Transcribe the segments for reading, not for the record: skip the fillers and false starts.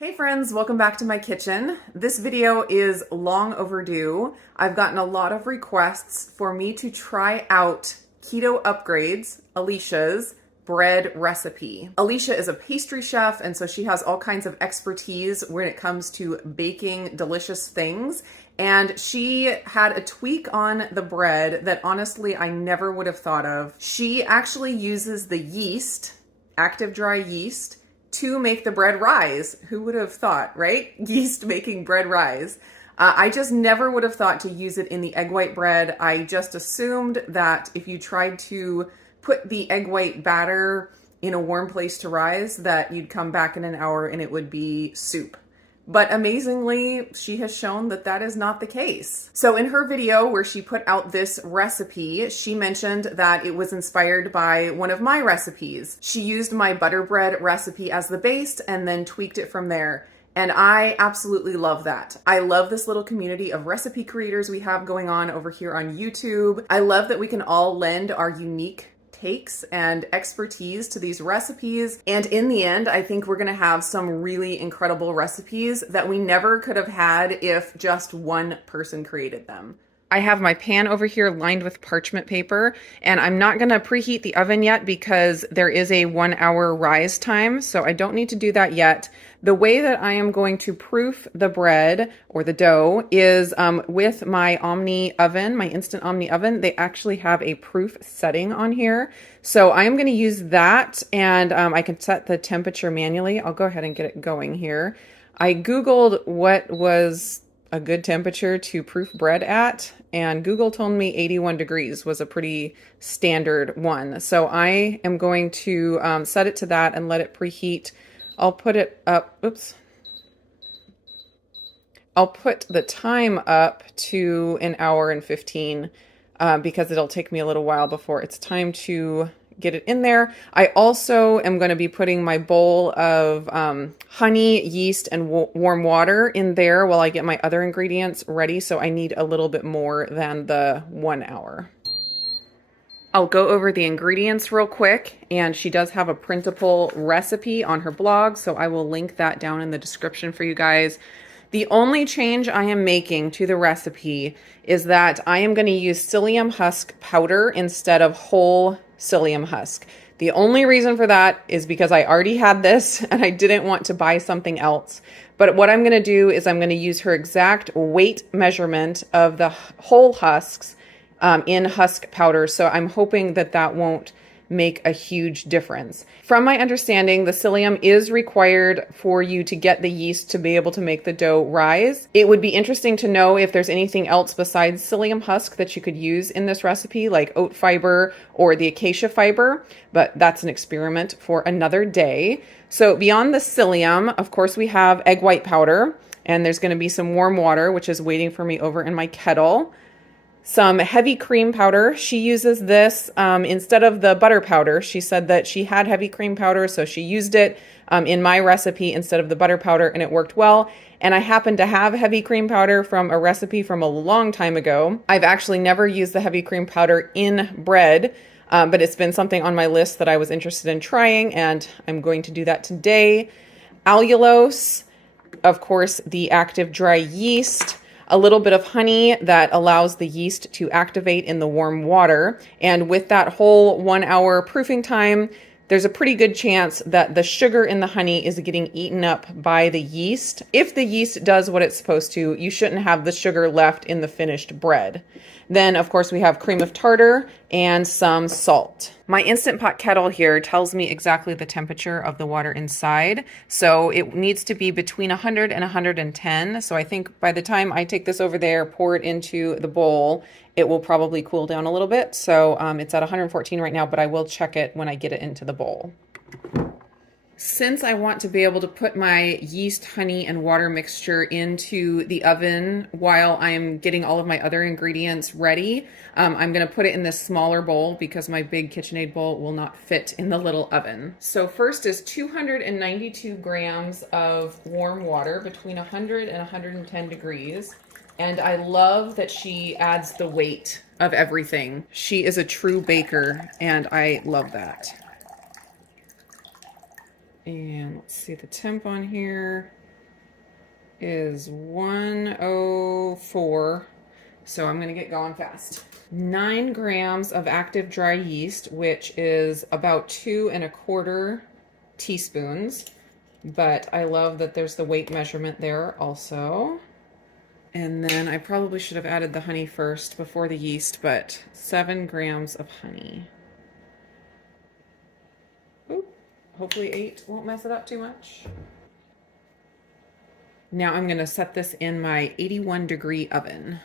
Hey friends, welcome back to my kitchen. This video is long overdue. I've gotten a lot of requests for me to try out Keto Upgrades, Alicia's bread recipe. Alicia is a pastry chef, and so she has all kinds of expertise when it comes to baking delicious things. And she had a tweak on the bread that honestly I never would have thought of. She actually uses the yeast, active dry yeast, to make the bread rise. Who would have thought, right? Yeast making bread rise. I just never would have thought to use it in the egg white bread. I just assumed that if you tried to put the egg white batter in a warm place to rise, that you'd come back in an hour and it would be soup. But amazingly, she has shown that that is not the case. So in her video where she put out this recipe, she mentioned that it was inspired by one of my recipes. She used my butter bread recipe as the base and then tweaked it from there. And I absolutely love that. I love this little community of recipe creators we have going on over here on YouTube. I love that we can all lend our unique takes and expertise to these recipes. And in the end, I think we're gonna have some really incredible recipes that we never could have had if just one person created them. I have my pan over here lined with parchment paper, and I'm not gonna preheat the oven yet because there is a 1 hour rise time, so I don't need to do that yet. The way that I am going to proof the bread or the dough is with my Omni oven, my Instant Omni oven. They actually have a proof setting on here. So I'm going to use that, and I can set the temperature manually. I'll go ahead and get it going here. I Googled what was a good temperature to proof bread at, and Google told me 81 degrees was a pretty standard one. So I am going to set it to that and let it preheat. I'll put it up, oops. I'll put the time up to 1 hour and 15 because it'll take me a little while before it's time to get it in there. I also am going to be putting my bowl of honey, yeast, and warm water in there while I get my other ingredients ready. So I need a little bit more than the 1 hour. I'll go over the ingredients real quick, and she does have a printable recipe on her blog, so I will link that down in the description for you guys. The only change I am making to the recipe is that I am going to use psyllium husk powder instead of whole psyllium husk. The only reason for that is because I already had this and I didn't want to buy something else. But what I'm going to do is I'm going to use her exact weight measurement of the whole husks in husk powder. So I'm hoping that that won't make a huge difference. From my understanding, the psyllium is required for you to get the yeast to be able to make the dough rise. It would be interesting to know if there's anything else besides psyllium husk that you could use in this recipe, like oat fiber or the acacia fiber, but that's an experiment for another day. So beyond the psyllium, of course, we have egg white powder, and there's going to be some warm water, which is waiting for me over in my kettle. Some heavy cream powder. She uses this instead of the butter powder. She said that she had heavy cream powder, so she used it in my recipe instead of the butter powder, and it worked well. And I happen to have heavy cream powder from a recipe from a long time ago. I've actually never used the heavy cream powder in bread, but it's been something on my list that I was interested in trying, and I'm going to do that today. Allulose, of course, the active dry yeast, a little bit of honey that allows the yeast to activate in the warm water. And with that whole 1 hour proofing time, there's a pretty good chance that the sugar in the honey is getting eaten up by the yeast. If the yeast does what it's supposed to, you shouldn't have the sugar left in the finished bread. Then, of course, we have cream of tartar and some salt. My Instant Pot kettle here tells me exactly the temperature of the water inside. So it needs to be between 100 and 110. So I think by the time I take this over there, pour it into the bowl, it will probably cool down a little bit. So it's at 114 right now, but I will check it when I get it into the bowl. Since I want to be able to put my yeast, honey, and water mixture into the oven while I'm getting all of my other ingredients ready, I'm going to put it in this smaller bowl because my big KitchenAid bowl will not fit in the little oven. So first is 292 grams of warm water between 100 and 110 degrees. And I love that she adds the weight of everything. She is a true baker, and I love that. And let's see the temp on here. is 104. So I'm going to get going fast. 9 grams of active dry yeast, which is about 2¼ teaspoons. But I love that there's the weight measurement there also. And then I probably should have added the honey first before the yeast, but 7 grams of honey. Ooh, hopefully 8 won't mess it up too much. Now I'm going to set this in my 81-degree oven.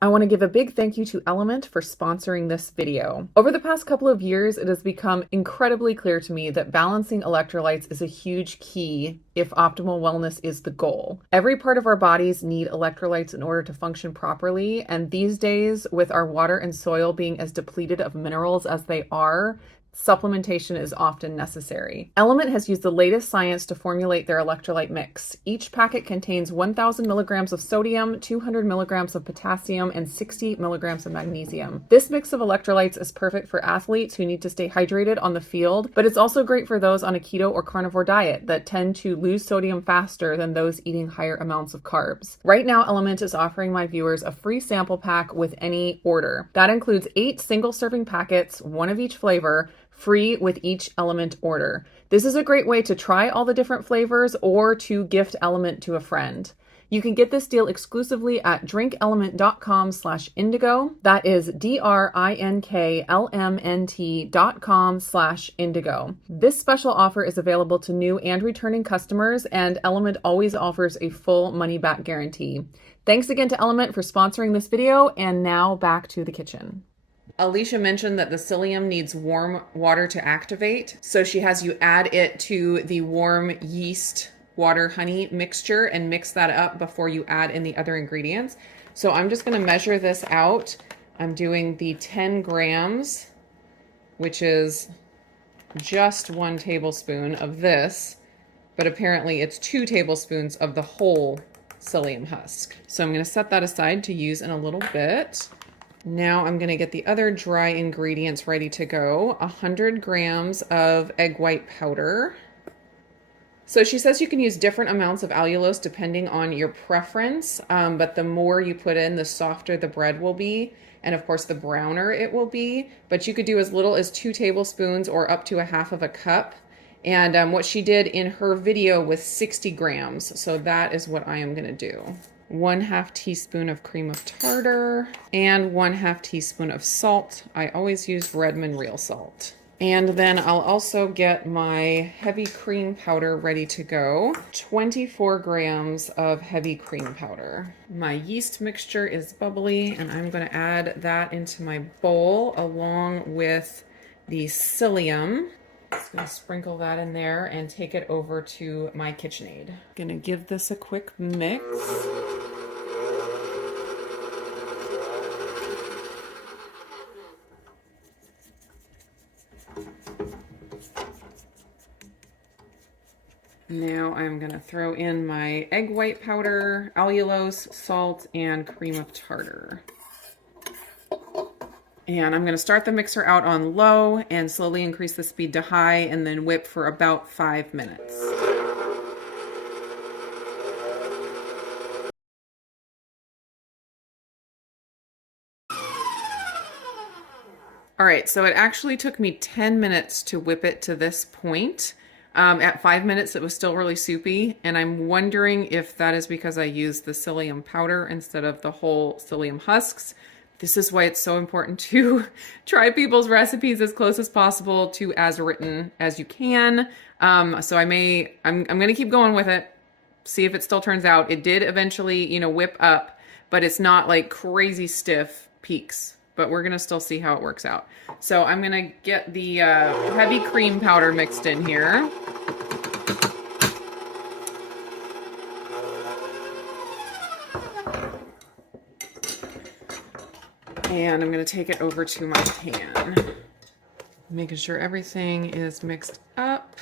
I want to give a big thank you to Element for sponsoring this video. Over the past couple of years, it has become incredibly clear to me that balancing electrolytes is a huge key if optimal wellness is the goal. Every part of our bodies need electrolytes in order to function properly, and these days, with our water and soil being as depleted of minerals as they are, supplementation is often necessary. Element has used the latest science to formulate their electrolyte mix. Each packet contains 1,000 milligrams of sodium, 200 milligrams of potassium, and 60 milligrams of magnesium. This mix of electrolytes is perfect for athletes who need to stay hydrated on the field, but it's also great for those on a keto or carnivore diet that tend to lose sodium faster than those eating higher amounts of carbs. Right now, Element is offering my viewers a free sample pack with any order. That includes 8 single-serving packets, one of each flavor, free with each Element order. This is a great way to try all the different flavors or to gift Element to a friend. You can get this deal exclusively at drinkelement.com/indigo. That is drinklmnt.com/indigo. This special offer is available to new and returning customers, and Element always offers a full money-back guarantee. Thanks again to Element for sponsoring this video, and now back to the kitchen. Alicia mentioned that the psyllium needs warm water to activate, so she has you add it to the warm yeast water honey mixture and mix that up before you add in the other ingredients. So I'm just going to measure this out. I'm doing the 10 grams, which is just 1 tablespoon of this, but apparently it's 2 tablespoons of the whole psyllium husk. So I'm going to set that aside to use in a little bit. Now I'm going to get the other dry ingredients ready to go. 100 grams of egg white powder. So she says you can use different amounts of allulose depending on your preference, but the more you put in, the softer the bread will be, and of course the browner it will be. But you could do as little as 2 tablespoons or up to 1/2 cup. And what she did in her video was 60 grams, so that is what I am going to do. 1/2 teaspoon of cream of tartar and 1/2 teaspoon of salt. I always use Redmond real salt. And then I'll also get my heavy cream powder ready to go. 24 grams of heavy cream powder. My yeast mixture is bubbly, and I'm going to add that into my bowl along with the psyllium. Just going to sprinkle that in there and take it over to my KitchenAid. Going to give this a quick mix. Now I'm going to throw in my egg white powder, allulose, salt, and cream of tartar. And I'm going to start the mixer out on low and slowly increase the speed to high and then whip for about 5 minutes. All right, so it actually took me 10 minutes to whip it to this point. At 5 minutes, it was still really soupy, and I'm wondering if that is because I used the psyllium powder instead of the whole psyllium husks. This is why it's so important to try people's recipes as close as possible to as written as you can. So I'm going to keep going with it, see if it still turns out. It did eventually, whip up, but it's not like crazy stiff peaks. But we're going to still see how it works out. So I'm going to get the heavy cream powder mixed in here. And I'm going to take it over to my pan. Making sure everything is mixed up.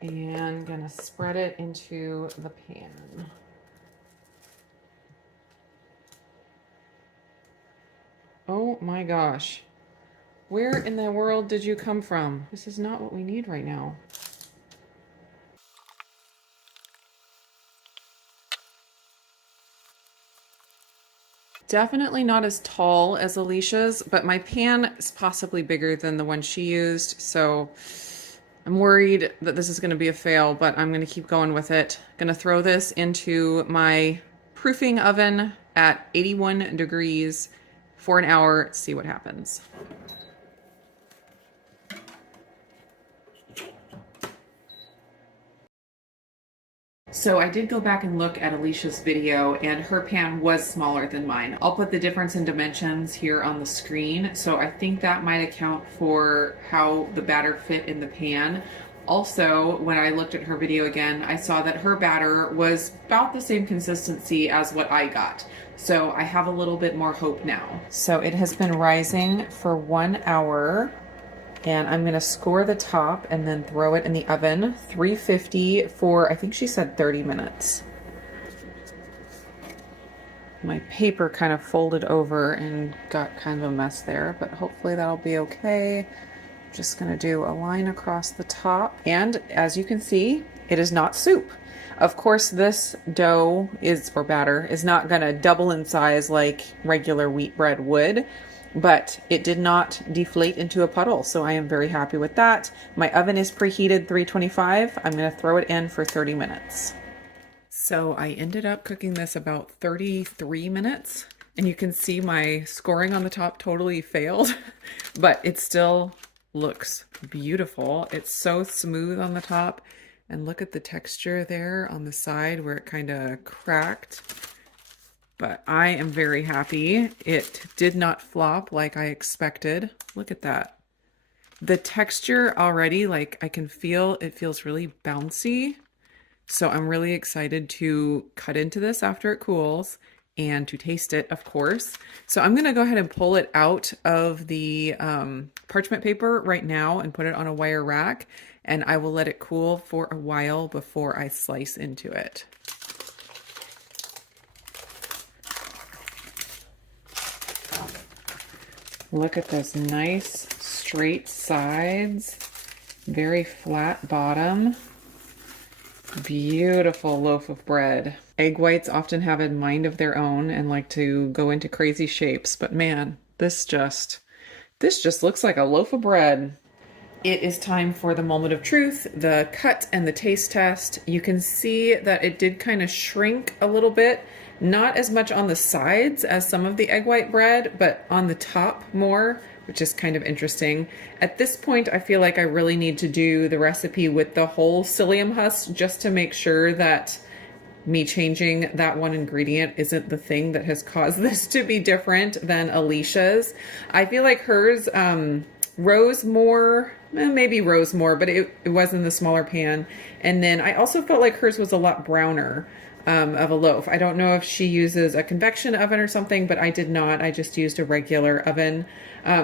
And I'm going to spread it into the pan. Oh my gosh. Where in the world did you come from? This is not what we need right now. Definitely not as tall as Alicia's, but my pan is possibly bigger than the one she used, so I'm worried that this is going to be a fail, but I'm going to keep going with it. Going to throw this into my proofing oven at 81 degrees for an hour, see what happens. So I did go back and look at Alicia's video, and her pan was smaller than mine. I'll put the difference in dimensions here on the screen. So I think that might account for how the batter fit in the pan. Also, when I looked at her video again, I saw that her batter was about the same consistency as what I got. So I have a little bit more hope now. So it has been rising for 1 hour. And I'm gonna score the top and then throw it in the oven, 350 for, I think she said 30 minutes. My paper kind of folded over and got kind of a mess there, but hopefully that'll be okay. Just gonna do a line across the top. And as you can see, it is not soup. Of course, this dough or batter is not gonna double in size like regular wheat bread would, but it did not deflate into a puddle, so I am very happy with that. My oven is preheated 325. I'm going to throw it in for 30 minutes. So I ended up cooking this about 33 minutes, and you can see my scoring on the top totally failed, but it still looks beautiful. It's so smooth on the top, and look at the texture there on the side where it kind of cracked. But I am very happy. It did not flop like I expected. Look at that. The texture already, like I can feel, it feels really bouncy. So I'm really excited to cut into this after it cools and to taste it, of course. So I'm gonna go ahead and pull it out of the parchment paper right now and put it on a wire rack, and I will let it cool for a while before I slice into it. Look at those nice straight sides, very flat bottom, beautiful loaf of bread. Egg whites often have a mind of their own and like to go into crazy shapes, but man, this just looks like a loaf of bread. It is time for the moment of truth, the cut and the taste test. You can see that it did kind of shrink a little bit. Not as much on the sides as some of the egg white bread, but on the top more, which is kind of interesting. At this point, I feel like I really need to do the recipe with the whole psyllium husk just to make sure that me changing that one ingredient isn't the thing that has caused this to be different than Alicia's. I feel like hers rose more, maybe rose more, but it was in the smaller pan. And then I also felt like hers was a lot browner. Of a loaf. I don't know if she uses a convection oven or something, but I did not. I just used a regular oven.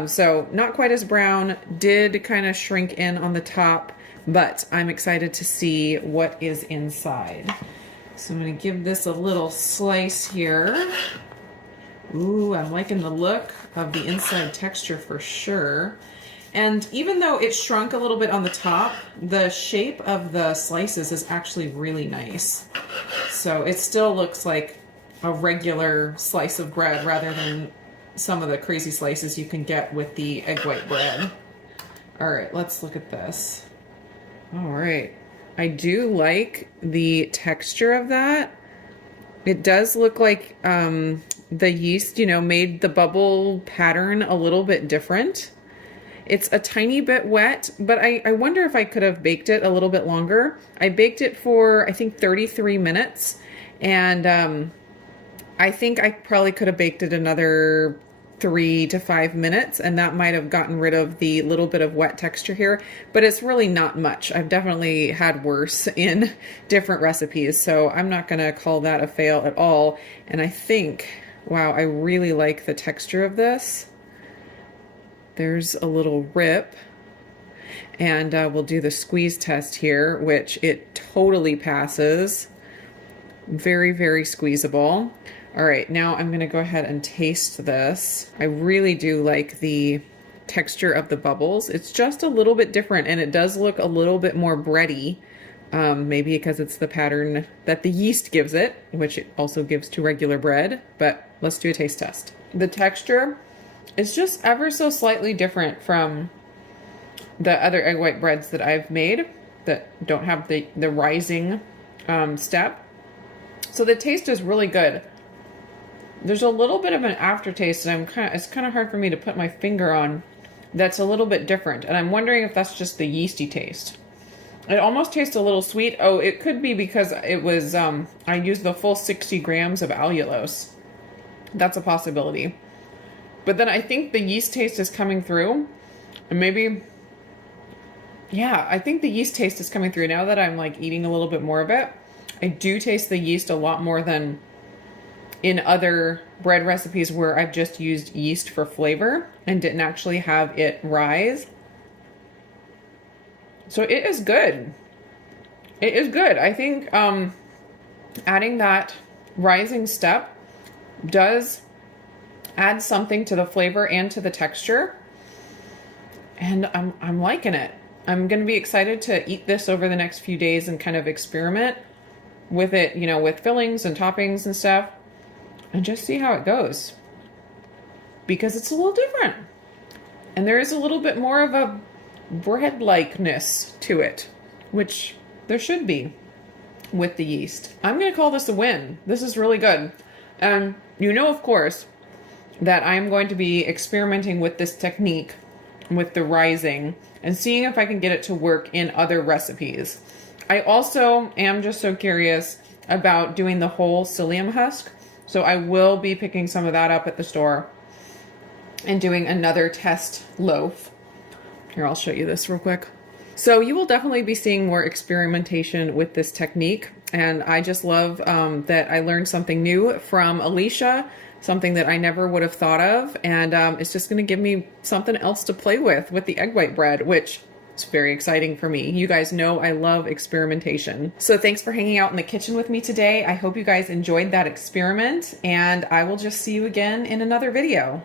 So not quite as brown, did kind of shrink in on the top, but I'm excited to see what is inside. So I'm going to give this a little slice here. Ooh, I'm liking the look of the inside texture for sure. And even though it shrunk a little bit on the top, the shape of the slices is actually really nice. So it still looks like a regular slice of bread rather than some of the crazy slices you can get with the egg white bread. All right, let's look at this. All right. I do like the texture of that. It does look like the yeast, made the bubble pattern a little bit different. It's a tiny bit wet, but I wonder if I could have baked it a little bit longer. I baked it for, I think, 33 minutes, and I think I probably could have baked it another 3 to 5 minutes, and that might have gotten rid of the little bit of wet texture here, but it's really not much. I've definitely had worse in different recipes, so I'm not going to call that a fail at all. And I think, wow, I really like the texture of this. There's a little rip, and we'll do the squeeze test here, which it totally passes. Very, very squeezable. All right, now I'm gonna go ahead and taste this. I really do like the texture of the bubbles. It's just a little bit different, and it does look a little bit more bready, maybe because it's the pattern that the yeast gives it, which it also gives to regular bread, but let's do a taste test. The texture is just ever so slightly different from the other egg white breads that I've made that don't have the rising step. So the taste is really good. There's a little bit of an aftertaste that it's kind of hard for me to put my finger on, that's a little bit different. And I'm wondering if that's just the yeasty taste. It almost tastes a little sweet. Oh, it could be because it was, I used the full 60 grams of allulose. That's a possibility. But then I think the yeast taste is coming through. And maybe, yeah, I think the yeast taste is coming through now that I'm like eating a little bit more of it. I do taste the yeast a lot more than in other bread recipes where I've just used yeast for flavor and didn't actually have it rise. So it is good. It is good. I think adding that rising step does add something to the flavor and to the texture. And I'm liking it. I'm going to be excited to eat this over the next few days and kind of experiment with it, you know, with fillings and toppings and stuff, and just see how it goes. Because it's a little different. And there is a little bit more of a bread-likeness to it, which there should be with the yeast. I'm going to call this a win. This is really good. And you know, of course, that I'm going to be experimenting with this technique with the rising and seeing if I can get it to work in other recipes. I also am just so curious about doing the whole psyllium husk. So I will be picking some of that up at the store and doing another test loaf. Here, I'll show you this real quick. So you will definitely be seeing more experimentation with this technique. And I just love that I learned something new from Alicia, something that I never would have thought of. And it's just going to give me something else to play with the egg white bread, which is very exciting for me. You guys know I love experimentation. So thanks for hanging out in the kitchen with me today. I hope you guys enjoyed that experiment, and I will just see you again in another video.